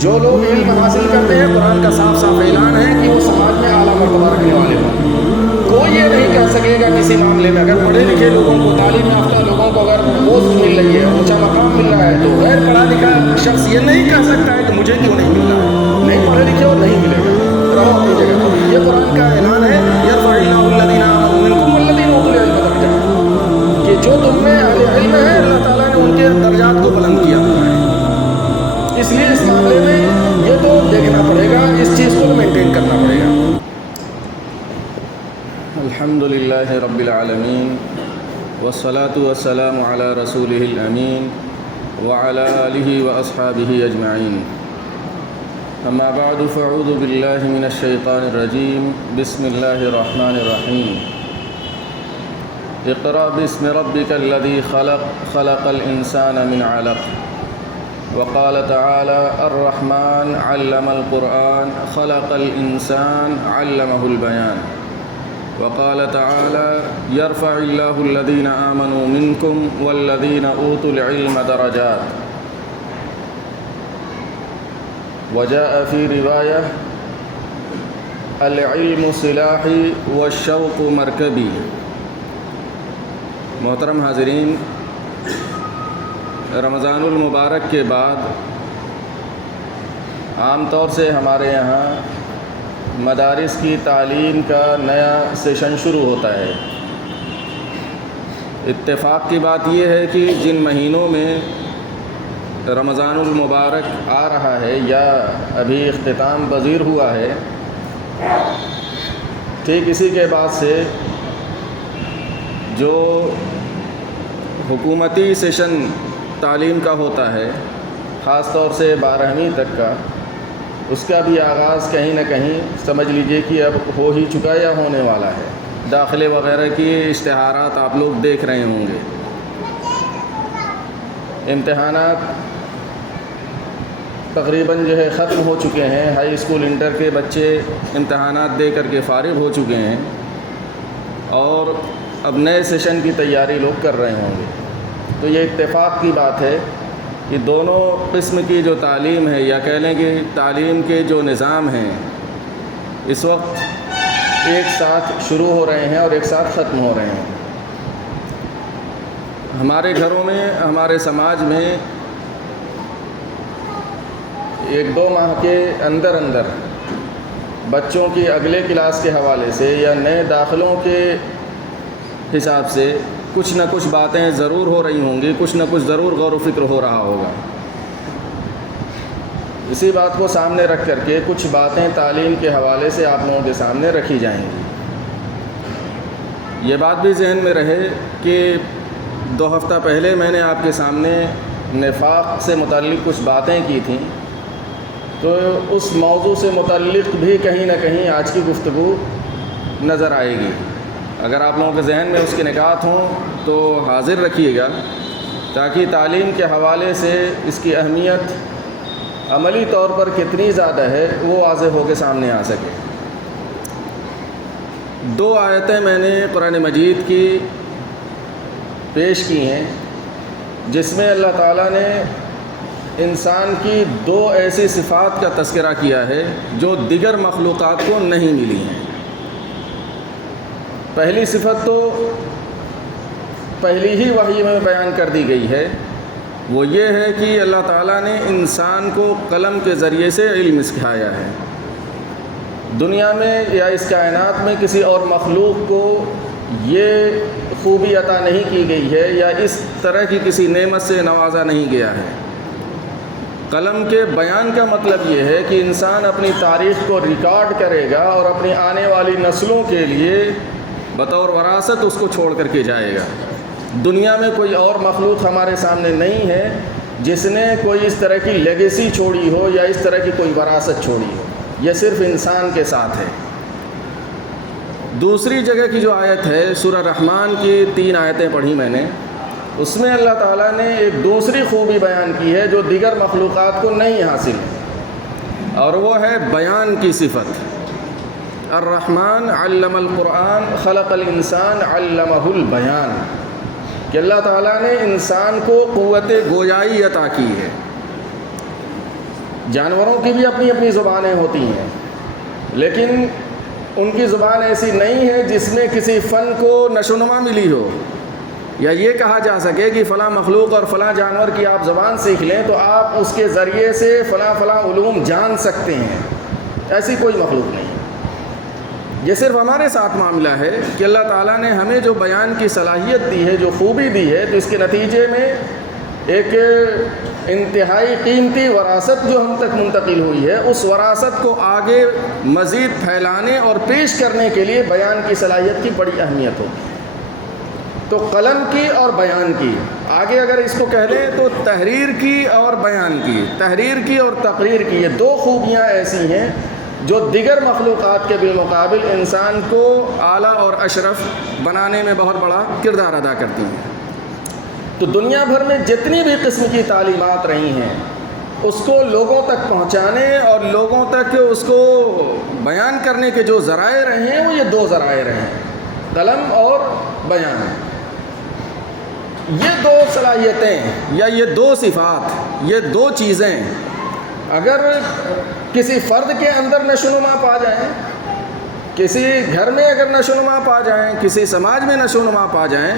جو لوگ علم حاصل کرتے ہیں قرآن کا صاف صاف اعلان ہے کہ وہ سماج میں اعلیٰ مرتبہ رکھنے والے ہوں۔ کوئی یہ نہیں کہہ سکے گا کسی معاملے میں اگر پڑھے لکھے لوگوں کو، تعلیم یافتہ لوگوں کو اگر پوسٹ مل رہی ہے، اونچا مقام مل رہا ہے، تو غیر پڑھا لکھا شخص یہ نہیں کہہ سکتا ہے کہ مجھے کیوں نہیں مل رہا ہے۔ نہیں پڑھے لکھے ہو نہیں ملے گا، رہو اپنی جگہ پر۔ یہ قرآن کا اعلان ہے یرفع اللہ الذین آمنوا منکم والذین اوتوا العلم درجات، کہ جو تم میں اہل علم ہے اللہ تعالیٰ نے ان کے درجات کو بلند کیا ہوا ہے۔ اس لیے اس معاملے میں یہ تو دیکھنا پڑے گا، اس چیز کو مینٹین کرنا پڑے گا۔ الحمد للہ رب العالمین والصلاة والسلام علی رسولہ الامین وعلی آلہ واصحابہ اجمعین، اما بعد فاعوذ باللہ من الشیطان الرجیم، بسم اللہ الرحمن الرحیم۔ اقرأ باسم ربک الذی خلق، خلق الانسان من علق، وقال تعالى الرحمن علم القرآن خلق الإنسان علمه البيان، وقال تعالى يرفع الله الذين آمنوا منكم والذين أوتوا العلم درجات، وجاء في رواية العلم سلاحي والشوق مركبي۔ محترم حاضرین، رمضان المبارک کے بعد عام طور سے ہمارے یہاں مدارس کی تعلیم کا نیا سیشن شروع ہوتا ہے۔ اتفاق کی بات یہ ہے کہ جن مہینوں میں رمضان المبارک آ رہا ہے یا ابھی اختتام پذیر ہوا ہے، ٹھیک اسی کے بعد سے جو حکومتی سیشن تعلیم کا ہوتا ہے، خاص طور سے 12ویں تک کا، اس کا بھی آغاز کہیں نہ کہیں سمجھ لیجئے کہ اب ہو ہی چکا یا ہونے والا ہے۔ داخلے وغیرہ کی اشتہارات آپ لوگ دیکھ رہے ہوں گے۔ امتحانات تقریباً جو ہے ختم ہو چکے ہیں، ہائی اسکول انٹر کے بچے امتحانات دے کر کے فارغ ہو چکے ہیں، اور اب نئے سیشن کی تیاری لوگ کر رہے ہوں گے۔ تو یہ اتفاق کی بات ہے کہ دونوں قسم کی جو تعلیم ہے، یا کہہ لیں کہ تعلیم کے جو نظام ہیں، اس وقت ایک ساتھ شروع ہو رہے ہیں اور ایک ساتھ ختم ہو رہے ہیں۔ ہمارے گھروں میں، ہمارے سماج میں 1-2 ماہ کے اندر بچوں کی اگلے کلاس کے حوالے سے یا نئے داخلوں کے حساب سے کچھ نہ کچھ باتیں ضرور ہو رہی ہوں گی، کچھ نہ کچھ ضرور غور و فکر ہو رہا ہوگا۔ اسی بات کو سامنے رکھ کر کے کچھ باتیں تعلیم کے حوالے سے آپ لوگوں کے سامنے رکھی جائیں گی۔ یہ بات بھی ذہن میں رہے کہ 2 ہفتہ پہلے میں نے آپ کے سامنے نفاق سے متعلق کچھ باتیں کی تھیں، تو اس موضوع سے متعلق بھی کہیں نہ کہیں آج کی گفتگو نظر آئے گی۔ اگر آپ لوگوں کے ذہن میں اس کے نکات ہوں تو حاضر رکھیے گا، تاکہ تعلیم کے حوالے سے اس کی اہمیت عملی طور پر کتنی زیادہ ہے وہ واضح ہو کے سامنے آ سکے۔ 2 آیتیں میں نے قرآن مجید کی پیش کی ہیں، جس میں اللہ تعالیٰ نے انسان کی 2 ایسی صفات کا تذکرہ کیا ہے جو دیگر مخلوقات کو نہیں ملی ہیں۔ پہلی صفت تو پہلی ہی وحی میں بیان کر دی گئی ہے، وہ یہ ہے کہ اللہ تعالیٰ نے انسان کو قلم کے ذریعے سے علم سکھایا ہے۔ دنیا میں یا اس کائنات میں کسی اور مخلوق کو یہ خوبی عطا نہیں کی گئی ہے، یا اس طرح کی کسی نعمت سے نوازا نہیں گیا ہے۔ قلم کے بیان کا مطلب یہ ہے کہ انسان اپنی تاریخ کو ریکارڈ کرے گا اور اپنی آنے والی نسلوں کے لیے بطور وراثت اس کو چھوڑ کر کے جائے گا۔ دنیا میں کوئی اور مخلوق ہمارے سامنے نہیں ہے جس نے کوئی اس طرح کی لیگیسی چھوڑی ہو یا اس طرح کی کوئی وراثت چھوڑی ہو، یہ صرف انسان کے ساتھ ہے۔ دوسری جگہ کی جو آیت ہے، سورہ رحمان کی 3 آیتیں پڑھی میں نے، اس میں اللہ تعالیٰ نے ایک دوسری خوبی بیان کی ہے جو دیگر مخلوقات کو نہیں حاصل ہے، اور وہ ہے بیان کی صفت۔ الرحمن علم القرآن خلق الانسان علمہ البیان، کہ اللہ تعالیٰ نے انسان کو قوت گویائی عطا کی ہے۔ جانوروں کی بھی اپنی اپنی زبانیں ہوتی ہیں، لیکن ان کی زبان ایسی نہیں ہے جس میں کسی فن کو نشو نما ملی ہو، یا یہ کہا جا سکے کہ فلاں مخلوق اور فلاں جانور کی آپ زبان سیکھ لیں تو آپ اس کے ذریعے سے فلاں فلاں علوم جان سکتے ہیں۔ ایسی کوئی مخلوق نہیں۔ یہ صرف ہمارے ساتھ معاملہ ہے کہ اللہ تعالیٰ نے ہمیں جو بیان کی صلاحیت دی ہے، جو خوبی دی ہے، تو اس کے نتیجے میں ایک انتہائی قیمتی وراثت جو ہم تک منتقل ہوئی ہے، اس وراثت کو آگے مزید پھیلانے اور پیش کرنے کے لیے بیان کی صلاحیت کی بڑی اہمیت ہوتی ہے۔ تو قلم کی اور بیان کی، آگے اگر اس کو کہہ لیں تو تحریر کی اور بیان کی، تحریر کی اور تقریر کی، یہ دو خوبیاں ایسی ہیں جو دیگر مخلوقات کے بالمقابل انسان کو اعلیٰ اور اشرف بنانے میں بہت بڑا کردار ادا کرتی ہیں۔ تو دنیا بھر میں جتنی بھی قسم کی تعلیمات رہی ہیں، اس کو لوگوں تک پہنچانے اور لوگوں تک اس کو بیان کرنے کے جو ذرائع رہے ہیں، وہ یہ دو ذرائع رہے ہیں، قلم اور بیان۔ یہ دو صلاحیتیں یا یہ دو صفات، یہ دو چیزیں اگر کسی فرد کے اندر نشوونما پا جائیں، کسی گھر میں اگر نشوونما پا جائیں، کسی سماج میں نشوونما پا جائیں،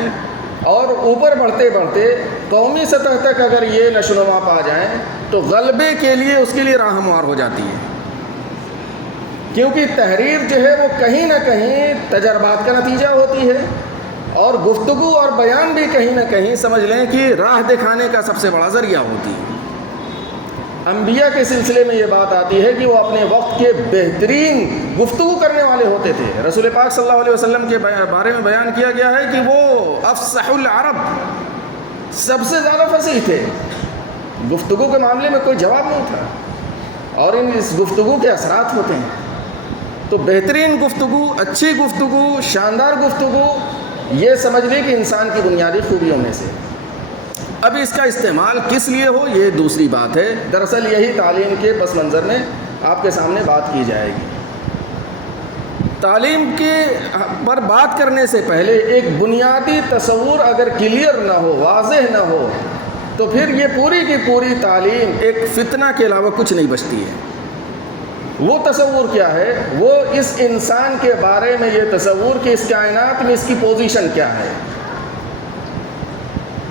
اور اوپر بڑھتے بڑھتے قومی سطح تک اگر یہ نشوونما پا جائیں تو غلبے کے لیے اس کے لیے راہ ہموار ہو جاتی ہے، کیونکہ تحریر جو ہے وہ کہیں نہ کہیں تجربات کا نتیجہ ہوتی ہے، اور گفتگو اور بیان بھی کہیں نہ کہیں سمجھ لیں کہ راہ دکھانے کا سب سے بڑا ذریعہ ہوتی ہے۔ انبیاء کے سلسلے میں یہ بات آتی ہے کہ وہ اپنے وقت کے بہترین گفتگو کرنے والے ہوتے تھے۔ رسول پاک صلی اللہ علیہ وسلم کے بارے میں بیان کیا گیا ہے کہ وہ افصح العرب، سب سے زیادہ فصیح تھے، گفتگو کے معاملے میں کوئی جواب نہیں تھا، اور اس گفتگو کے اثرات ہوتے ہیں۔ تو بہترین گفتگو، اچھی گفتگو، شاندار گفتگو، یہ سمجھ لیں کہ انسان کی بنیادی خوبیوں میں سے۔ اب اس کا استعمال کس لیے ہو، یہ دوسری بات ہے۔ دراصل یہی تعلیم کے پس منظر میں آپ کے سامنے بات کی جائے گی۔ تعلیم کے پر بات کرنے سے پہلے ایک بنیادی تصور اگر کلیئر نہ ہو، واضح نہ ہو، تو پھر یہ پوری کی پوری تعلیم ایک فتنہ کے علاوہ کچھ نہیں بچتی ہے۔ وہ تصور کیا ہے؟ وہ اس انسان کے بارے میں یہ تصور کہ اس کائنات میں اس کی پوزیشن کیا ہے،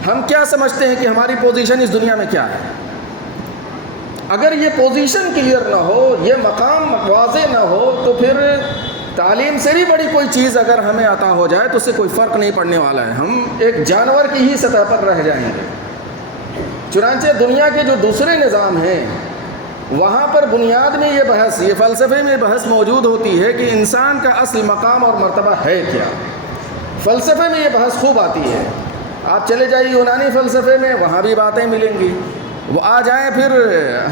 ہم کیا سمجھتے ہیں کہ ہماری پوزیشن اس دنیا میں کیا ہے۔ اگر یہ پوزیشن کلیئر نہ ہو، یہ مقام واضح نہ ہو، تو پھر تعلیم سے بھی بڑی کوئی چیز اگر ہمیں عطا ہو جائے تو اس سے کوئی فرق نہیں پڑنے والا ہے، ہم ایک جانور کی ہی سطح پر رہ جائیں گے۔ چنانچہ دنیا کے جو دوسرے نظام ہیں، وہاں پر بنیاد میں یہ بحث، یہ فلسفے میں بحث موجود ہوتی ہے کہ انسان کا اصل مقام اور مرتبہ ہے کیا۔ فلسفے میں یہ بحث خوب آتی ہے، آپ چلے جائیے یونانی فلسفے میں، وہاں بھی باتیں ملیں گی۔ وہ آ جائیں پھر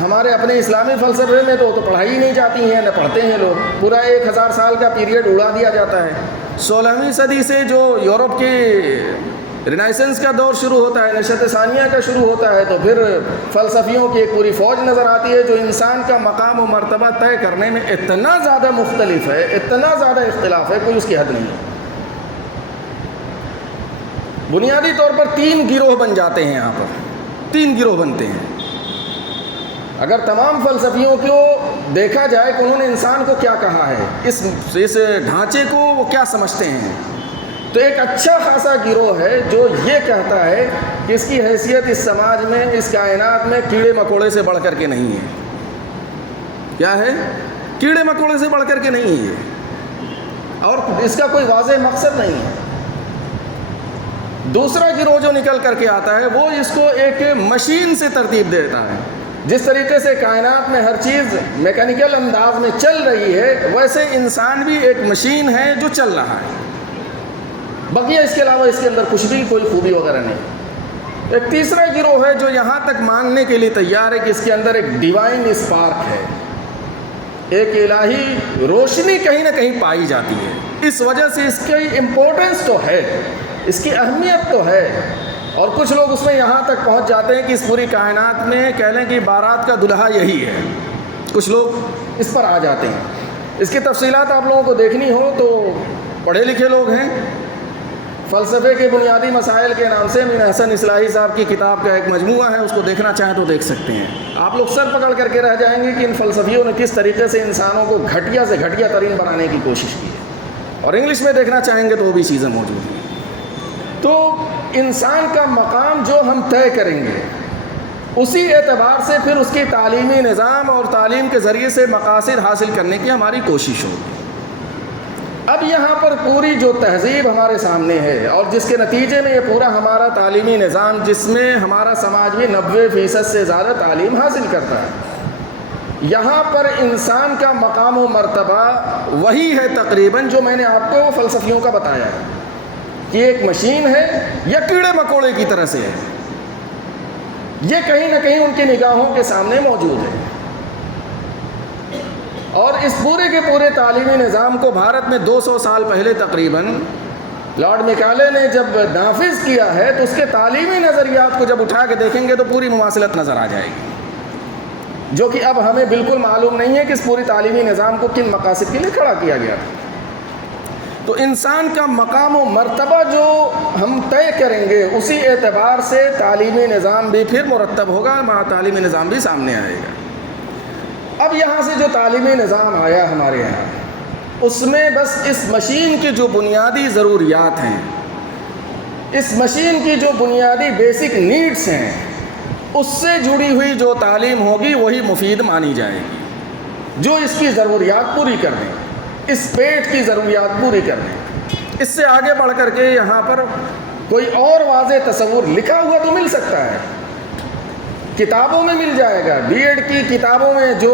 ہمارے اپنے اسلامی فلسفے میں تو پڑھائی ہی نہیں جاتی ہیں، نہ پڑھتے ہیں لوگ، پورا 1000 سال کا پیریڈ اڑا دیا جاتا ہے۔ 16ویں صدی سے جو یورپ کی رینائسنس کا دور شروع ہوتا ہے، نشأت ثانیہ کا شروع ہوتا ہے، تو پھر فلسفیوں کی ایک پوری فوج نظر آتی ہے جو انسان کا مقام و مرتبہ طے کرنے میں اتنا زیادہ مختلف ہے، اتنا زیادہ اختلاف ہے، کوئی اس کی حد نہیں ہے۔ بنیادی طور پر 3 گروہ بن جاتے ہیں، یہاں پر 3 گروہ بنتے ہیں۔ اگر تمام فلسفیوں کو دیکھا جائے کہ انہوں نے انسان کو کیا کہا ہے، اس ڈھانچے کو وہ کیا سمجھتے ہیں، تو ایک اچھا خاصا گروہ ہے جو یہ کہتا ہے کہ اس کی حیثیت اس سماج میں، اس کائنات میں کیڑے مکوڑے سے بڑھ کر کے نہیں ہے۔ کیا ہے؟ کیڑے مکوڑے سے بڑھ کر کے نہیں ہے، اور اس کا کوئی واضح مقصد نہیں ہے۔ دوسرا گروہ جو نکل کر کے آتا ہے وہ اس کو ایک مشین سے ترتیب دیتا ہے۔ جس طریقے سے کائنات میں ہر چیز میکینیکل انداز میں چل رہی ہے، ویسے انسان بھی ایک مشین ہے جو چل رہا ہے، بقیہ اس کے علاوہ اس کے اندر کچھ بھی کوئی خوبی وغیرہ نہیں۔ ایک تیسرا گروہ ہے جو یہاں تک ماننے کے لیے تیار ہے کہ اس کے اندر ایک ڈیوائن اسپارک ہے، ایک الہی روشنی کہیں نہ کہیں پائی جاتی ہے، اس وجہ سے اس کی امپورٹنس تو ہے، اس کی اہمیت تو ہے، اور کچھ لوگ اس میں یہاں تک پہنچ جاتے ہیں کہ اس پوری کائنات میں کہہ لیں کہ بارات کا دلہا یہی ہے، کچھ لوگ اس پر آ جاتے ہیں۔ اس کی تفصیلات آپ لوگوں کو دیکھنی ہو تو پڑھے لکھے لوگ ہیں فلسفے کے بنیادی مسائل کے نام سے امین احسن اصلاحی صاحب کی کتاب کا ایک مجموعہ ہے، اس کو دیکھنا چاہیں تو دیکھ سکتے ہیں۔ آپ لوگ سر پکڑ کر کے رہ جائیں گے کہ ان فلسفیوں نے کس طریقے سے انسانوں کو گھٹیا سے گھٹیا ترین بنانے کی کوشش کی ہے، اور انگلش میں دیکھنا چاہیں گے تو وہ بھی چیزیں موجود ہیں۔ تو انسان کا مقام جو ہم طے کریں گے، اسی اعتبار سے پھر اس کی تعلیمی نظام اور تعلیم کے ذریعے سے مقاصد حاصل کرنے کی ہماری کوشش ہوگی۔ اب یہاں پر پوری جو تہذیب ہمارے سامنے ہے اور جس کے نتیجے میں یہ پورا ہمارا تعلیمی نظام، جس میں ہمارا سماج بھی 90% سے زیادہ تعلیم حاصل کرتا ہے، یہاں پر انسان کا مقام و مرتبہ وہی ہے تقریباً جو میں نے آپ کو فلسفیوں کا بتایا ہے کہ ایک مشین ہے یا کیڑے مکوڑے کی طرح سے ہے، یہ کہیں نہ کہیں ان کی نگاہوں کے سامنے موجود ہے۔ اور اس پورے کے پورے تعلیمی نظام کو بھارت میں 200 سال پہلے تقریباً لارڈ میکالے نے جب نافذ کیا ہے، تو اس کے تعلیمی نظریات کو جب اٹھا کے دیکھیں گے تو پوری مماثلت نظر آ جائے گی، جو کہ اب ہمیں بالکل معلوم نہیں ہے کہ اس پوری تعلیمی نظام کو کن مقاصد کے لیے کھڑا کیا گیا تھا۔ تو انسان کا مقام و مرتبہ جو ہم طے کریں گے، اسی اعتبار سے تعلیمی نظام بھی پھر مرتب ہوگا، تعلیمی نظام بھی سامنے آئے گا۔ اب یہاں سے جو تعلیمی نظام آیا ہمارے یہاں، اس میں بس اس مشین کی جو بنیادی ضروریات ہیں، اس مشین کی جو بنیادی بیسک نیڈس ہیں، اس سے جڑی ہوئی جو تعلیم ہوگی وہی مفید مانی جائے گی، جو اس کی ضروریات پوری کر دیں، اس پیٹ کی ضروریات پوری کر دیں۔ اس سے آگے بڑھ کر کے یہاں پر کوئی اور واضح تصور لکھا ہوا تو مل سکتا ہے، کتابوں میں مل جائے گا۔ بی ایڈ کی کتابوں میں جو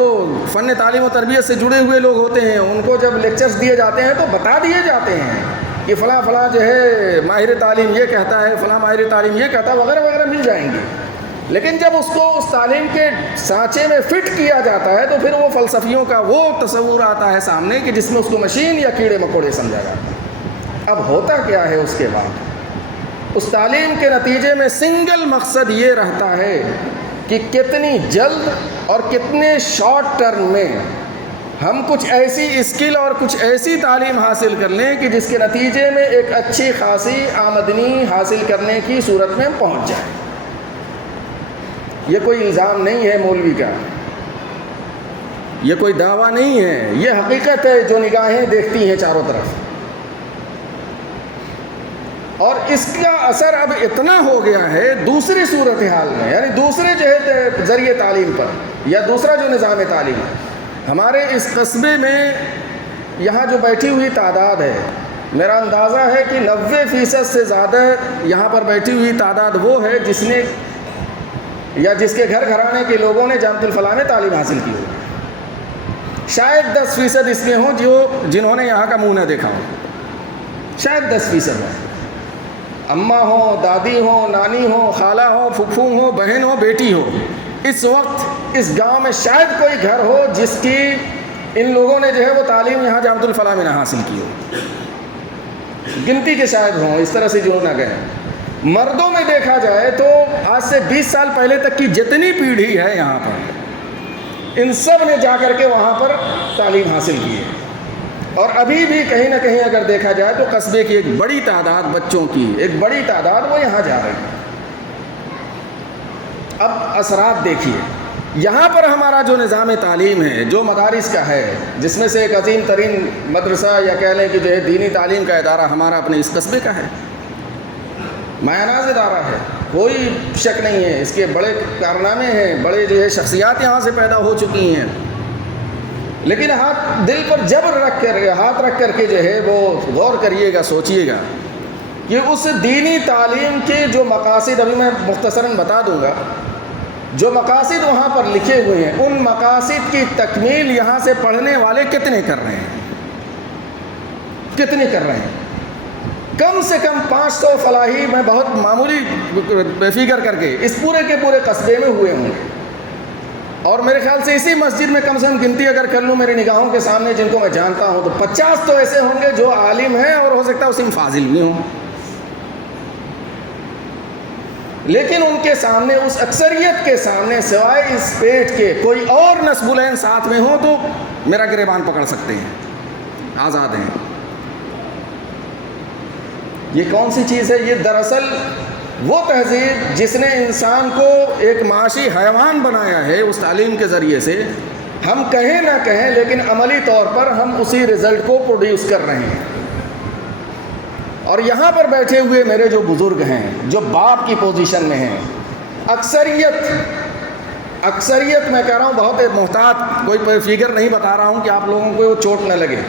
فن تعلیم و تربیت سے جڑے ہوئے لوگ ہوتے ہیں، ان کو جب لیکچرز دیے جاتے ہیں تو بتا دیے جاتے ہیں کہ فلاں فلاں جو ہے ماہر تعلیم یہ کہتا ہے، فلاں ماہر تعلیم یہ کہتا ہے، وغیرہ وغیرہ مل جائیں گے۔ لیکن جب اس کو اس تعلیم کے سانچے میں فٹ کیا جاتا ہے تو پھر وہ فلسفیوں کا وہ تصور آتا ہے سامنے کہ جس میں اس کو مشین یا کیڑے مکوڑے سمجھا جاتا ہے۔ اب ہوتا کیا ہے اس کے بعد؟ اس تعلیم کے نتیجے میں سنگل مقصد یہ رہتا ہے کہ کتنی جلد اور کتنے شارٹ ٹرم میں ہم کچھ ایسی اسکل اور کچھ ایسی تعلیم حاصل کر لیں کہ جس کے نتیجے میں ایک اچھی خاصی آمدنی حاصل کرنے کی صورت میں پہنچ جائے۔ یہ کوئی الزام نہیں ہے مولوی کا، یہ کوئی دعویٰ نہیں ہے، یہ حقیقت ہے جو نگاہیں دیکھتی ہیں چاروں طرف۔ اور اس کا اثر اب اتنا ہو گیا ہے دوسری صورتحال میں، یعنی دوسرے جو ہے ذریعے تعلیم پر، یا دوسرا جو نظام تعلیم ہے ہمارے اس قصبے میں، یہاں جو بیٹھی ہوئی تعداد ہے، میرا اندازہ ہے کہ 90% سے زیادہ یہاں پر بیٹھی ہوئی تعداد وہ ہے جس نے یا جس کے گھر گھرانے کے لوگوں نے جامعۃ الفلاح میں تعلیم حاصل کی ہو۔ شاید 10% اس میں ہوں جنہوں نے یہاں کا منہ نہ دیکھا ہو، شاید 10% ہے۔ اماں ہو، دادی ہو، نانی ہو، خالہ ہو، پھپھو ہو، بہن ہو، بیٹی ہو، اس وقت اس گاؤں میں شاید کوئی گھر ہو جس کی ان لوگوں نے جو ہے وہ تعلیم یہاں جامعۃ الفلاح میں نہ حاصل کی ہو۔ گنتی کے شاید ہوں، اس طرح سے جو نہ گئے۔ مردوں میں دیکھا جائے تو آج سے 20 سال پہلے تک کی جتنی پیڑھی ہے یہاں پر، ان سب نے جا کر کے وہاں پر تعلیم حاصل کی ہے۔ اور ابھی بھی کہیں نہ کہیں اگر دیکھا جائے تو قصبے کی ایک بڑی تعداد بچوں کی، ایک بڑی تعداد وہ یہاں جا رہی ہے۔ اب اثرات دیکھیے، یہاں پر ہمارا جو نظام تعلیم ہے، جو مدارس کا ہے، جس میں سے ایک عظیم ترین مدرسہ یا کہہ لیں کہ جو ہے دینی تعلیم کا ادارہ ہمارا اپنے اس قصبے کا ہے، مایاناز ادارہ ہے، کوئی شک نہیں ہے، اس کے بڑے کارنامے ہیں، بڑے جو ہے شخصیات یہاں سے پیدا ہو چکی ہیں۔ لیکن دل پر جبر ہاتھ رکھ کر کے جو ہے وہ غور کریے گا، سوچیے گا کہ اس دینی تعلیم کے جو مقاصد، ابھی میں مختصراً بتا دوں گا، جو مقاصد وہاں پر لکھے ہوئے ہیں، ان مقاصد کی تکمیل یہاں سے پڑھنے والے کتنے کر رہے ہیں؟ کتنے کر رہے ہیں؟ کم سے کم 500 فلاحی، میں بہت معمولی فگر کر کے اس پورے کے پورے قصبے میں ہوئے ہوں گے۔ اور میرے خیال سے اسی مسجد میں کم سے کم گنتی اگر کر لوں میری نگاہوں کے سامنے جن کو میں جانتا ہوں تو 50 تو ایسے ہوں گے جو عالم ہیں اور ہو سکتا ہے اسی میں فاضل بھی ہوں، لیکن ان کے سامنے، اس اکثریت کے سامنے، سوائے اس پیٹ کے کوئی اور نسب العین ساتھ میں ہو تو میرا گریبان پکڑ سکتے ہیں، آزاد ہیں۔ یہ کون سی چیز ہے؟ یہ دراصل وہ تہذیب جس نے انسان کو ایک معاشی حیوان بنایا ہے اس تعلیم کے ذریعے سے، ہم کہیں نہ کہیں لیکن عملی طور پر ہم اسی رزلٹ کو پروڈیوس کر رہے ہیں۔ اور یہاں پر بیٹھے ہوئے میرے جو بزرگ ہیں، جو باپ کی پوزیشن میں ہیں، اکثریت میں کہہ رہا ہوں، بہت محتاط، کوئی فگر نہیں بتا رہا ہوں کہ آپ لوگوں کو چوٹ نہ لگے،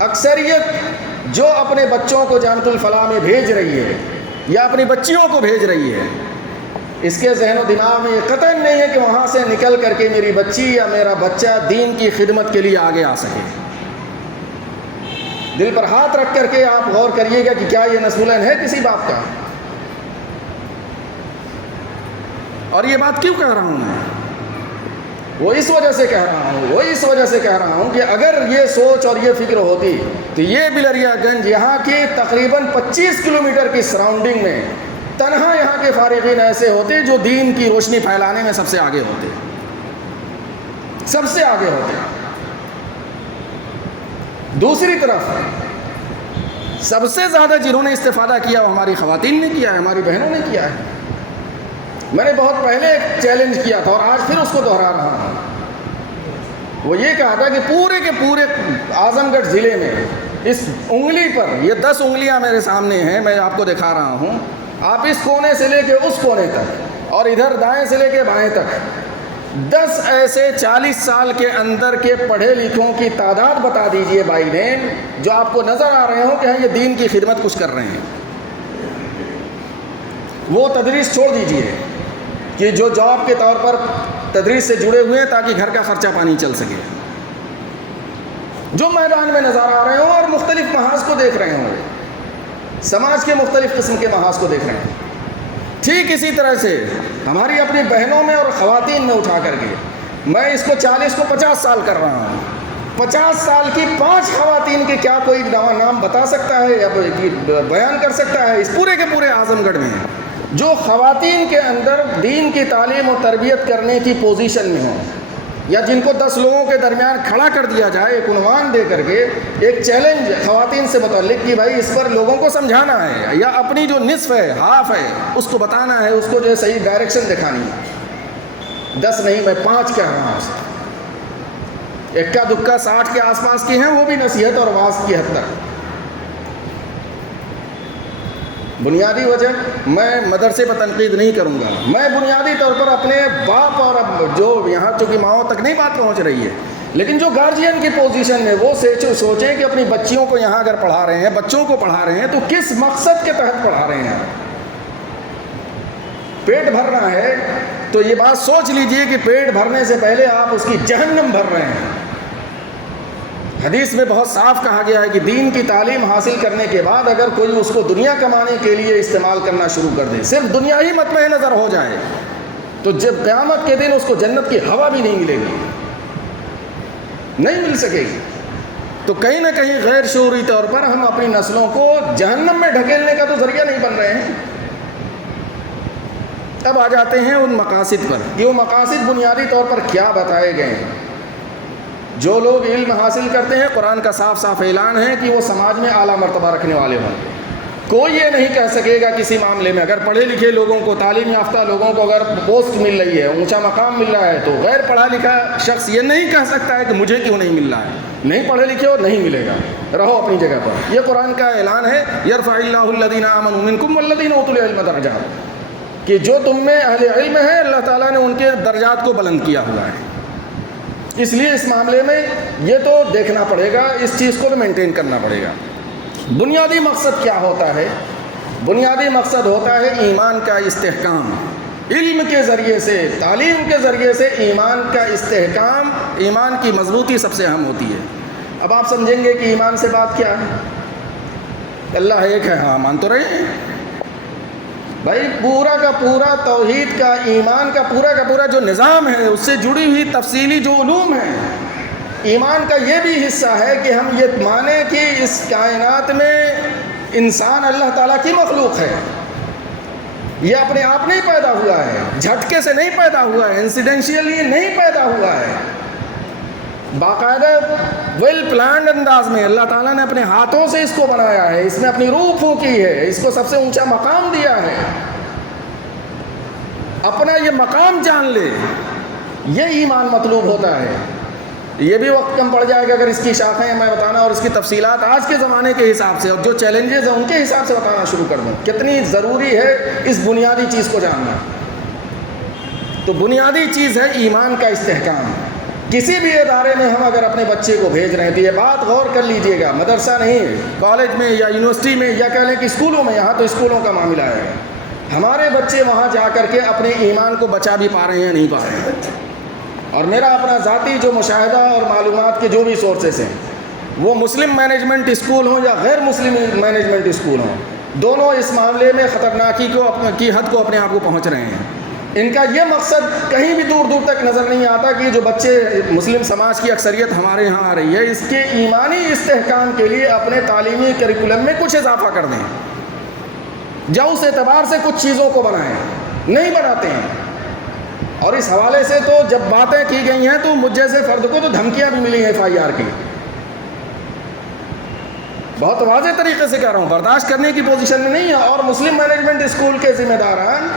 اکثریت جو اپنے بچوں کو جامعۃ الفلاح میں بھیج رہی ہے یا اپنی بچیوں کو بھیج رہی ہے، اس کے ذہن و دماغ میں یہ قطعاً نہیں ہے کہ وہاں سے نکل کر کے میری بچی یا میرا بچہ دین کی خدمت کے لیے آگے آ سکے۔ دل پر ہاتھ رکھ کر کے آپ غور کریے گا کہ کیا یہ نصیحت ہے کسی باپ کا؟ اور یہ بات کیوں کہہ رہا ہوں میں؟ وہ اس وجہ سے کہہ رہا ہوں کہ اگر یہ سوچ اور یہ فکر ہوتی تو یہ بلریا گنج یہاں کی تقریباً 25 کلومیٹر کی سراؤنڈنگ میں تنہا یہاں کے فارغین ایسے ہوتے جو دین کی روشنی پھیلانے میں سب سے آگے ہوتے۔ دوسری طرف سب سے زیادہ جنہوں نے استفادہ کیا وہ ہماری خواتین نے کیا ہے، ہماری بہنوں نے کیا ہے۔ میں نے بہت پہلے ایک چیلنج کیا تھا اور آج پھر اس کو دہرا رہا ہوں۔ وہ یہ کہا تھا کہ پورے کے پورے اعظم گڑھ ضلع میں اس انگلی پر، یہ 10 انگلیاں میرے سامنے ہیں، میں آپ کو دکھا رہا ہوں، آپ اس کونے سے لے کے اس کونے تک اور ادھر دائیں سے لے کے بائیں تک 10 ایسے 40 سال کے اندر کے پڑھے لکھوں کی تعداد بتا دیجئے بھائی بہن، جو آپ کو نظر آ رہے ہوں کہ ہاں یہ دین کی خدمت کچھ کر رہے ہیں۔ وہ تدریس چھوڑ دیجئے کہ جو جاب کے طور پر تدریس سے جڑے ہوئے ہیں تاکہ گھر کا خرچہ پانی چل سکے، جو میدان میں نظر آ رہے ہوں اور مختلف محاذ کو دیکھ رہے ہوں، سماج کے مختلف قسم کے محاذ کو دیکھ رہے ہیں، ٹھیک اسی طرح سے ہماری اپنی بہنوں میں اور خواتین میں اٹھا کر کے، میں اس کو 40 کو 50 سال کر رہا ہوں، 50 سال کی 5 خواتین کے کیا کوئی نام بتا سکتا ہے یا بیان کر سکتا ہے اس پورے کے پورے اعظم گڑھ میں جو خواتین کے اندر دین کی تعلیم اور تربیت کرنے کی پوزیشن میں ہوں، یا جن کو 10 لوگوں کے درمیان کھڑا کر دیا جائے ایک عنوان دے کر کے، ایک چیلنج خواتین سے متعلق کہ بھائی اس پر لوگوں کو سمجھانا ہے یا اپنی جو نصف ہے، ہاف ہے، اس کو بتانا ہے، اس کو جو ہے صحیح ڈائریکشن دکھانی ہے۔ 10 نہیں، میں 5 کہہ رہا ہوں، اکا دکا 60 کے آس پاس کی ہیں، وہ بھی نصیحت اور واعظ کی حد تک۔ بنیادی وجہ، میں مدرسے پر تنقید نہیں کروں گا، میں بنیادی طور پر اپنے باپ اور جو یہاں چونکہ ماؤں تک نہیں بات پہنچ رہی ہے، لیکن جو گارجین کی پوزیشن میں وہ سوچیں کہ اپنی بچیوں کو یہاں اگر پڑھا رہے ہیں، بچوں کو پڑھا رہے ہیں تو کس مقصد کے تحت پڑھا رہے ہیں۔ پیٹ بھرنا ہے تو یہ بات سوچ لیجئے کہ پیٹ بھرنے سے پہلے آپ اس کی جہنم بھر رہے ہیں۔ حدیث میں بہت صاف کہا گیا ہے کہ دین کی تعلیم حاصل کرنے کے بعد اگر کوئی اس کو دنیا کمانے کے لیے استعمال کرنا شروع کر دے، صرف دنیا ہی مطمع نظر ہو جائے، تو جب قیامت کے دن اس کو جنت کی ہوا بھی نہیں ملے گی، نہیں مل سکے گی۔ تو کہیں نہ کہیں غیر شعوری طور پر ہم اپنی نسلوں کو جہنم میں ڈھکیلنے کا تو ذریعہ نہیں بن رہے ہیں۔ اب آ جاتے ہیں ان مقاصد پر کہ وہ مقاصد بنیادی طور پر کیا بتائے گئے ہیں۔ جو لوگ علم حاصل کرتے ہیں، قرآن کا صاف صاف اعلان ہے کہ وہ سماج میں اعلیٰ مرتبہ رکھنے والے ہوں۔ کوئی یہ نہیں کہہ سکے گا کسی معاملے میں اگر پڑھے لکھے لوگوں کو، تعلیم یافتہ لوگوں کو اگر پوسٹ مل رہی ہے، اونچا مقام مل رہا ہے، تو غیر پڑھا لکھا شخص یہ نہیں کہہ سکتا ہے کہ مجھے کیوں نہیں مل رہا ہے۔ نہیں پڑھے لکھے ہو، نہیں ملے گا، رہو اپنی جگہ پر۔ یہ قرآن کا اعلان ہے، یرفع اللہ الذین آمنوا منکم والذین اوتوا العلم درجات، کہ جو تم میں اہل علم ہے اللہ تعالیٰ نے ان کے درجات کو بلند کیا ہوا ہے۔ اس لیے اس معاملے میں یہ تو دیکھنا پڑے گا، اس چیز کو تو مینٹین کرنا پڑے گا۔ بنیادی مقصد کیا ہوتا ہے؟ بنیادی مقصد ہوتا ہے ایمان کا استحکام۔ علم کے ذریعے سے، تعلیم کے ذریعے سے ایمان کا استحکام، ایمان کی مضبوطی سب سے اہم ہوتی ہے۔ اب آپ سمجھیں گے کہ ایمان سے بات کیا ہے؟ اللہ ایک ہے، ہاں مان تو رہے ہیں بھائی، پورا کا پورا توحید کا، ایمان کا پورا جو نظام ہے، اس سے جڑی ہوئی تفصیلی جو علوم ہیں، ایمان کا یہ بھی حصہ ہے کہ ہم یہ مانیں کہ اس کائنات میں انسان اللہ تعالیٰ کی مخلوق ہے، یہ اپنے آپ نہیں پیدا ہوا ہے، جھٹکے سے نہیں پیدا ہوا ہے، انسیڈنشیلی نہیں پیدا ہوا ہے، باقاعدہ ویل پلانڈ انداز میں اللہ تعالیٰ نے اپنے ہاتھوں سے اس کو بنایا ہے، اس میں اپنی روح پھونکی ہے، اس کو سب سے اونچا مقام دیا ہے. اپنا یہ مقام جان لے، یہ ایمان مطلوب ہوتا ہے. یہ بھی وقت کم پڑ جائے گا اگر اس کی شاخیں میں بتانا اور اس کی تفصیلات آج کے زمانے کے حساب سے اور جو چیلنجز ہیں ان کے حساب سے بتانا شروع کر دوں. کتنی ضروری ہے اس بنیادی چیز کو جاننا. تو بنیادی چیز ہے ایمان کا استحکام. کسی بھی ادارے میں ہم اگر اپنے بچے کو بھیج رہے ہیں تو یہ بات غور کر لیجئے گا، مدرسہ نہیں، کالج میں یا یونیورسٹی میں یا کہہ لیں کہ اسکولوں میں، یہاں تو اسکولوں کا معاملہ ہے، ہمارے بچے وہاں جا کر کے اپنے ایمان کو بچا بھی پا رہے ہیں نہیں پا رہے ہیں. اور میرا اپنا ذاتی جو مشاہدہ اور معلومات کے جو بھی سورسز ہیں، وہ مسلم مینجمنٹ اسکول ہوں یا غیر مسلم مینجمنٹ اسکول ہوں، دونوں اس معاملے میں خطرناکی کی حد کو اپنے آپ کو پہنچ رہے ہیں. ان کا یہ مقصد کہیں بھی دور دور تک نظر نہیں آتا کہ جو بچے مسلم سماج کی اکثریت ہمارے یہاں آ رہی ہے، اس کے ایمانی استحکام کے لیے اپنے تعلیمی کریکولم میں کچھ اضافہ کر دیں، یا اس اعتبار سے کچھ چیزوں کو بنائیں. نہیں بناتے ہیں. اور اس حوالے سے تو جب باتیں کی گئی ہیں تو مجھ جیسے فرد کو تو دھمکیاں بھی ملی ہیں FIR کی. بہت واضح طریقے سے کہہ رہا ہوں، برداشت کرنے کی پوزیشن میں نہیں ہے. اور مسلم مینجمنٹ اسکول کے ذمہ داران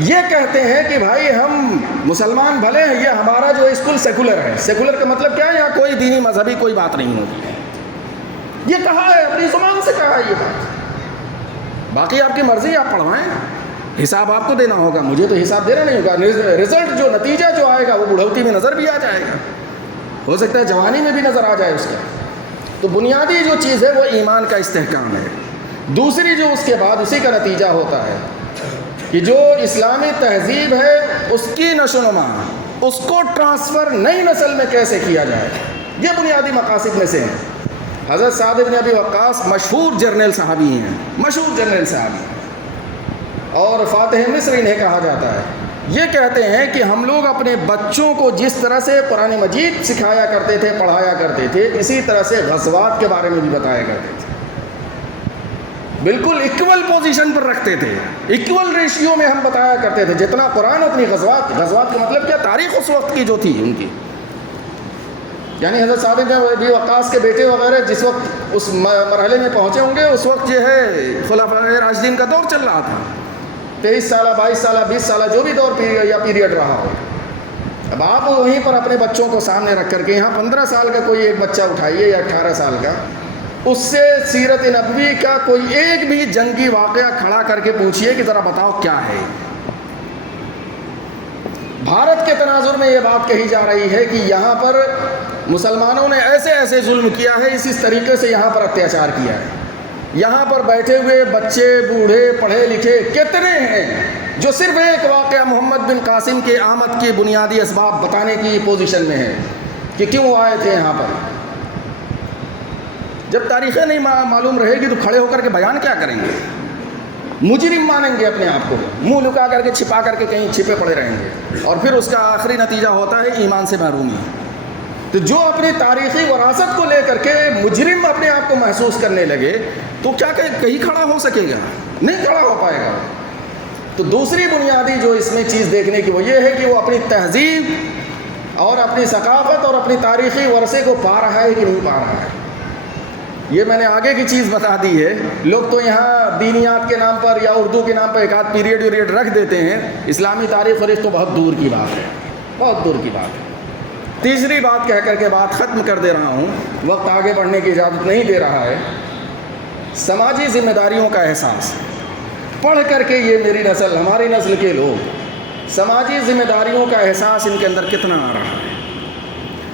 یہ کہتے ہیں کہ بھائی ہم مسلمان بھلے ہیں، یہ ہمارا جو اسکول سیکولر ہے. سیکولر کا مطلب کیا ہے؟ یہاں کوئی دینی مذہبی کوئی بات نہیں ہوتی ہے. یہ کہا ہے، اپنی زبان سے کہا ہے یہ بات. باقی آپ کی مرضی، آپ پڑھوائیں، حساب آپ کو دینا ہوگا، مجھے تو حساب دینا نہیں ہوگا. رزلٹ جو نتیجہ جو آئے گا وہ بڑھوتی میں نظر بھی آ جائے گا، ہو سکتا ہے جوانی میں بھی نظر آ جائے اس کا. تو بنیادی جو چیز ہے وہ ایمان کا استحکام ہے. دوسری جو اس کے بعد اسی کا نتیجہ ہوتا ہے کہ جو اسلامی تہذیب ہے اس کی نشو و نما، اس کو ٹرانسفر نئی نسل میں کیسے کیا جائے، یہ بنیادی مقاصد میں سے ہیں. حضرت سعد بن ابی وقاص مشہور جرنیل صحابی ہیں، مشہور جرنیل صحابی، اور فاتح مصر انہیں کہا جاتا ہے. یہ کہتے ہیں کہ ہم لوگ اپنے بچوں کو جس طرح سے قرآن مجید سکھایا کرتے تھے، پڑھایا کرتے تھے، اسی طرح سے غزوات کے بارے میں بھی بتایا کرتے تھے. بالکل ایکول پوزیشن پر رکھتے تھے، ایکول ریشیو میں ہم بتایا کرتے تھے. جتنا قرآن اتنی غزوات. غزوات کا مطلب کیا؟ تاریخ اس وقت کی جو تھی ان کی. یعنی حضرت سعد بن ابی وقاص کے بیٹے وغیرہ جس وقت اس مرحلے میں پہنچے ہوں گے، اس وقت جو ہے خلفائے راشدین کا دور چل رہا تھا. 23 سالہ 22 سالہ 20 سالہ جو بھی دور یا پیریڈ رہا ہو. اب آپ وہیں پر اپنے بچوں کو سامنے رکھ کر کے یہاں 15 سال کا کوئی ایک بچہ اٹھائیے یا 18 سال کا، اس سے سیرت نبوی کا کوئی ایک بھی جنگی واقعہ کھڑا کر کے پوچھئے کہ ذرا بتاؤ کیا ہے. بھارت کے تناظر میں یہ بات کہی جا رہی ہے کہ یہاں پر مسلمانوں نے ایسے ایسے ظلم کیا ہے، اس طریقے سے یہاں پر اتیاچار کیا ہے. یہاں پر بیٹھے ہوئے بچے، بوڑھے، پڑھے لکھے کتنے ہیں جو صرف ایک واقعہ محمد بن قاسم کے آمد کے بنیادی اسباب بتانے کی پوزیشن میں ہے کہ کیوں آئے تھے یہاں پر. جب تاریخیں نہیں معلوم رہے گی تو کھڑے ہو کر کے بیان کیا کریں گے؟ مجرم مانیں گے اپنے آپ کو، منہ لکا کر کے چھپا کر کے کہیں چھپے پڑے رہیں گے، اور پھر اس کا آخری نتیجہ ہوتا ہے ایمان سے محرومی. تو جو اپنی تاریخی وراثت کو لے کر کے مجرم اپنے آپ کو محسوس کرنے لگے تو کیا کہیں کھڑا ہو سکے گا؟ نہیں کھڑا ہو پائے گا. تو دوسری بنیادی جو اس میں چیز دیکھنے کی وہ یہ ہے کہ وہ اپنی تہذیب اور اپنی ثقافت اور اپنی تاریخی ورثے کو پا رہا ہے کہ نہیں پا رہا ہے. یہ میں نے آگے کی چیز بتا دی ہے. لوگ تو یہاں دینیات کے نام پر یا اردو کے نام پر ایک آدھ پیریڈ رکھ دیتے ہیں. اسلامی تاریخ اور اس تو بہت دور کی بات ہے، بہت دور کی بات ہے. تیسری بات کہہ کر کے بات ختم کر دے رہا ہوں، وقت آگے بڑھنے کی اجازت نہیں دے رہا ہے. سماجی ذمہ داریوں کا احساس پڑھ کر کے یہ میری نسل، ہماری نسل کے لوگ سماجی ذمہ داریوں کا احساس ان کے اندر کتنا آ رہا ہے.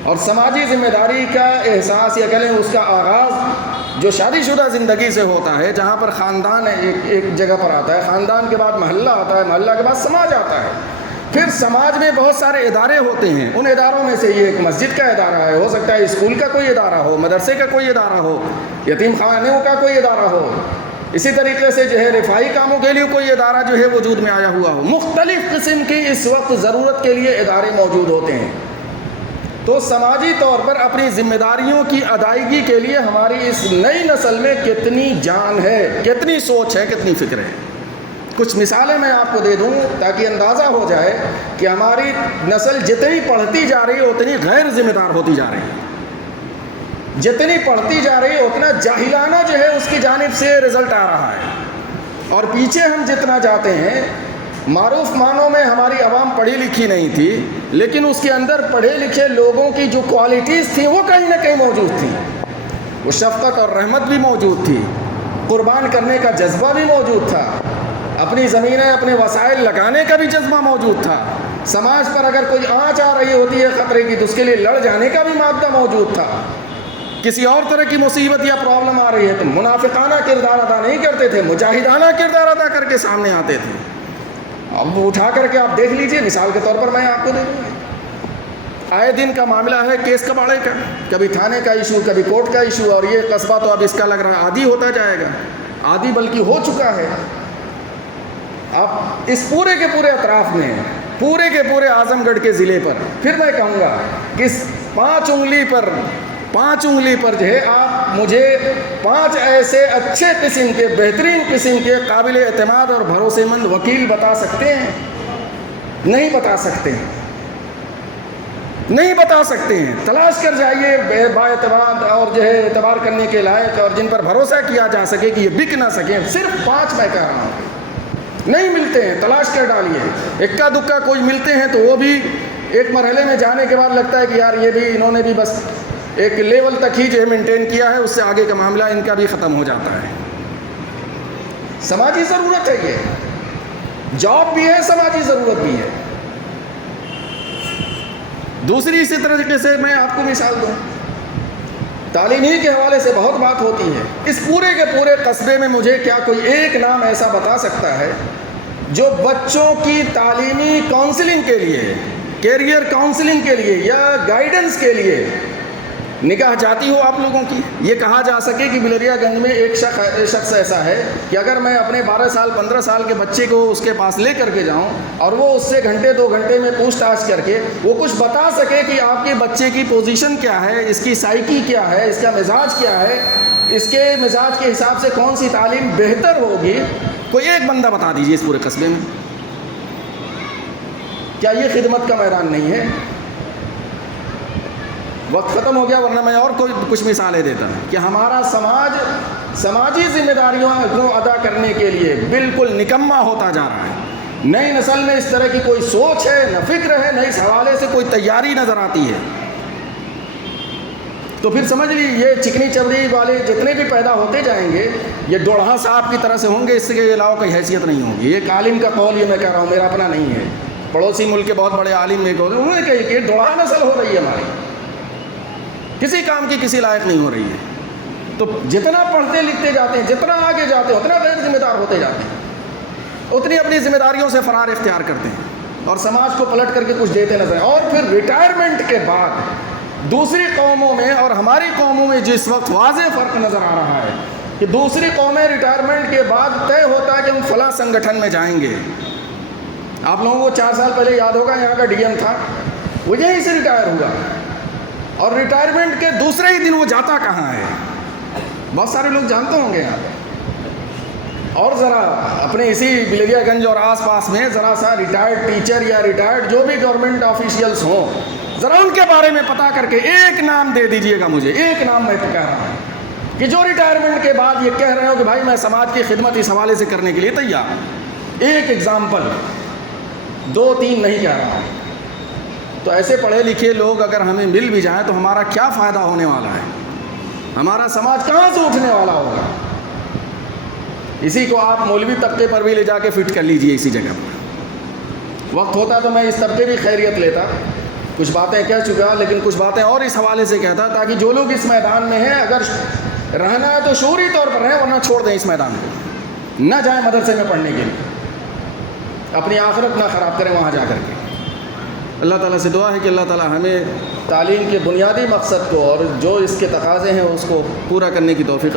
اور سماجی ذمہ داری کا احساس یا کہیں اس کا آغاز جو شادی شدہ زندگی سے ہوتا ہے، جہاں پر خاندان ایک جگہ پر آتا ہے، خاندان کے بعد محلہ آتا ہے، محلہ کے بعد سماج آتا ہے، پھر سماج میں بہت سارے ادارے ہوتے ہیں. ان اداروں میں سے یہ ایک مسجد کا ادارہ ہے، ہو سکتا ہے اسکول کا کوئی ادارہ ہو، مدرسے کا کوئی ادارہ ہو، یتیم خانوں کا کوئی ادارہ ہو، اسی طریقے سے جو ہے رفاہی کاموں کے لیے کوئی ادارہ جو ہے وجود میں آیا ہوا ہو. مختلف قسم کی اس وقت ضرورت کے لیے ادارے موجود ہوتے ہیں. تو سماجی طور پر اپنی ذمہ داریوں کی ادائیگی کے لیے ہماری اس نئی نسل میں کتنی جان ہے، کتنی سوچ ہے، کتنی فکر ہے. کچھ مثالیں میں آپ کو دے دوں تاکہ اندازہ ہو جائے کہ ہماری نسل جتنی پڑھتی جا رہی ہے اتنی غیر ذمہ دار ہوتی جا رہی ہے، جتنی پڑھتی جا رہی ہے اتنا جاہلانہ جو ہے اس کی جانب سے رزلٹ آ رہا ہے، اور پیچھے ہم جتنا جاتے ہیں، معروف معنوں میں ہماری عوام پڑھی لکھی نہیں تھی، لیکن اس کے اندر پڑھے لکھے لوگوں کی جو کوالٹیز تھیں وہ کہیں نہ کہیں موجود تھیں، وہ شفقت اور رحمت بھی موجود تھی، قربان کرنے کا جذبہ بھی موجود تھا، اپنی زمینیں اپنے وسائل لگانے کا بھی جذبہ موجود تھا، سماج پر اگر کوئی آنچ آ رہی ہوتی ہے خطرے کی تو اس کے لیے لڑ جانے کا بھی مادہ موجود تھا، کسی اور طرح کی مصیبت یا پرابلم آ رہی ہے تو منافقانہ کردار ادا نہیں کرتے تھے، مجاہدانہ کردار ادا کر کے سامنے آتے تھے۔ اب اٹھا کر کے آپ دیکھ لیجئے، مثال کے طور پر میں آپ کو دے دوں، آئے دن کا معاملہ ہے کیس کباڑے کا، کبھی تھانے کا ایشو، کبھی کورٹ کا ایشو، اور یہ قصبہ تو اب اس کا لگ رہا عادی ہوتا جائے گا، عادی بلکہ ہو چکا ہے۔ اب اس پورے کے پورے اطراف میں، پورے کے پورے اعظم گڑھ کے ضلع پر، پھر میں کہوں گا کہ اس پانچ انگلی پر جو ہے آپ مجھے 5 ایسے اچھے قسم کے، بہترین قسم کے، قابل اعتماد اور بھروسے مند وکیل بتا سکتے ہیں؟ نہیں بتا سکتے ہیں، نہیں بتا سکتے ہیں۔ تلاش کر جائیے با اعتماد اور جو ہے اعتبار کرنے کے لائق اور جن پر بھروسہ کیا جا سکے کہ یہ بک نہ سکیں، صرف 5 میں کہہ رہا ہوں، نہیں ملتے ہیں، تلاش کر ڈالیے۔ اکا دکا کوئی ملتے ہیں تو وہ بھی ایک مرحلے میں جانے کے بعد لگتا ہے کہ یار یہ بھی انہوں نے بھی بس ایک لیول تک ہی جو ہے مینٹین کیا ہے، اس سے آگے کا معاملہ ان کا بھی ختم ہو جاتا ہے۔ سماجی ضرورت ہے، یہ جاب بھی ہے، سماجی ضرورت بھی ہے۔ دوسری اسی طریقے سے میں آپ کو مثال دوں، تعلیمی کے حوالے سے بہت بات ہوتی ہے، اس پورے کے پورے قصبے میں مجھے کیا کوئی ایک نام ایسا بتا سکتا ہے جو بچوں کی تعلیمی کاؤنسلنگ کے لیے، کیریئر کاؤنسلنگ کے لیے یا گائیڈنس کے لیے نگاہ جاتی ہو آپ لوگوں کی؟ یہ کہا جا سکے کہ بلریا گنج میں ایک شخص ایسا ہے کہ اگر میں اپنے 12 سال 15 سال کے بچے کو اس کے پاس لے کر کے جاؤں اور وہ اس سے گھنٹے 2 گھنٹے میں پوچھ تاچھ کر کے وہ کچھ بتا سکے کہ آپ کے بچے کی پوزیشن کیا ہے، اس کی سائیکی کیا ہے، اس کا مزاج کیا ہے، اس کے مزاج کے حساب سے کون سی تعلیم بہتر ہوگی، کوئی ایک بندہ بتا دیجیے اس پورے قصبے میں۔ کیا یہ خدمت کا میدان نہیں ہے؟ وقت ختم ہو گیا ورنہ میں اور کچھ مثالیں دیتا کہ ہمارا سماج سماجی ذمہ داریوں کو ادا کرنے کے لیے بالکل نکما ہوتا جا رہا ہے۔ نئی نسل میں اس طرح کی کوئی سوچ ہے، نہ فکر ہے، نہ اس حوالے سے کوئی تیاری نظر آتی ہے۔ تو پھر سمجھ لیجیے یہ چکنی چبڑی والے جتنے بھی پیدا ہوتے جائیں گے یہ ڈوڑھا صاحب کی طرح سے ہوں گے، اس کے علاوہ کوئی حیثیت نہیں ہوگی۔ یہ عالم کا قول یہ میں کہہ رہا ہوں، میرا اپنا نہیں ہے، پڑوسی ملک کے بہت بڑے عالم میں انہوں نے کہا کہ ڈوڑھا نسل ہو رہی ہے ہماری، کسی کام کی کسی لائق نہیں ہو رہی ہے۔ تو جتنا پڑھتے لکھتے جاتے ہیں، جتنا آگے جاتے ہیں، اتنا غیر ذمہ دار ہوتے جاتے ہیں، اتنی اپنی ذمہ داریوں سے فرار اختیار کرتے ہیں اور سماج کو پلٹ کر کے کچھ دیتے نظر آئے۔ اور پھر ریٹائرمنٹ کے بعد دوسری قوموں میں اور ہماری قوموں میں جس وقت واضح فرق نظر آ رہا ہے کہ دوسری قومیں ریٹائرمنٹ کے بعد طے ہوتا ہے کہ ہم فلاں سنگٹھن میں جائیں گے۔ آپ لوگوں کو 4 سال پہلے یاد ہوگا یہاں کا ڈی ایم تھا، وہ یہیں سے ریٹائر ہوا، اور ریٹائرمنٹ کے دوسرے ہی دن وہ جاتا کہاں ہے؟ بہت سارے لوگ جانتے ہوں گے یہاں پہ۔ اور ذرا اپنے اسی بلریا گنج اور آس پاس میں ذرا سا ریٹائرڈ ٹیچر یا ریٹائرڈ جو بھی گورنمنٹ آفیشیلس ہوں، ذرا ان کے بارے میں پتہ کر کے ایک نام دے دیجئے گا مجھے، ایک نام میں کہہ رہا ہوں کہ جو ریٹائرمنٹ کے بعد یہ کہہ رہے ہو کہ بھائی میں سماج کی خدمت اس حوالے سے کرنے کے لیے تیار ہوں۔ ایک ایگزامپل، 2-3 نہیں کہہ رہا ہوں۔ تو ایسے پڑھے لکھے لوگ اگر ہمیں مل بھی جائیں تو ہمارا کیا فائدہ ہونے والا ہے؟ ہمارا سماج کہاں سے اٹھنے والا ہوگا؟ اسی کو آپ مولوی طبقے پر بھی لے جا کے فٹ کر لیجئے اسی جگہ پر۔ وقت ہوتا تو میں اس طبقے بھی خیریت لیتا، کچھ باتیں کہہ چکا، لیکن کچھ باتیں اور اس حوالے سے کہتا تاکہ جو لوگ اس میدان میں ہیں اگر رہنا ہے تو شعوری طور پر رہیں، ورنہ چھوڑ دیں اس میدان کو، نہ جائیں مدرسے میں پڑھنے کے لیے، اپنی آخرت نہ خراب کریں وہاں جا کر کے۔ اللہ تعالیٰ سے دعا ہے کہ اللہ تعالیٰ ہمیں تعلیم کے بنیادی مقصد کو اور جو اس کے تقاضے ہیں اس کو پورا کرنے کی توفیق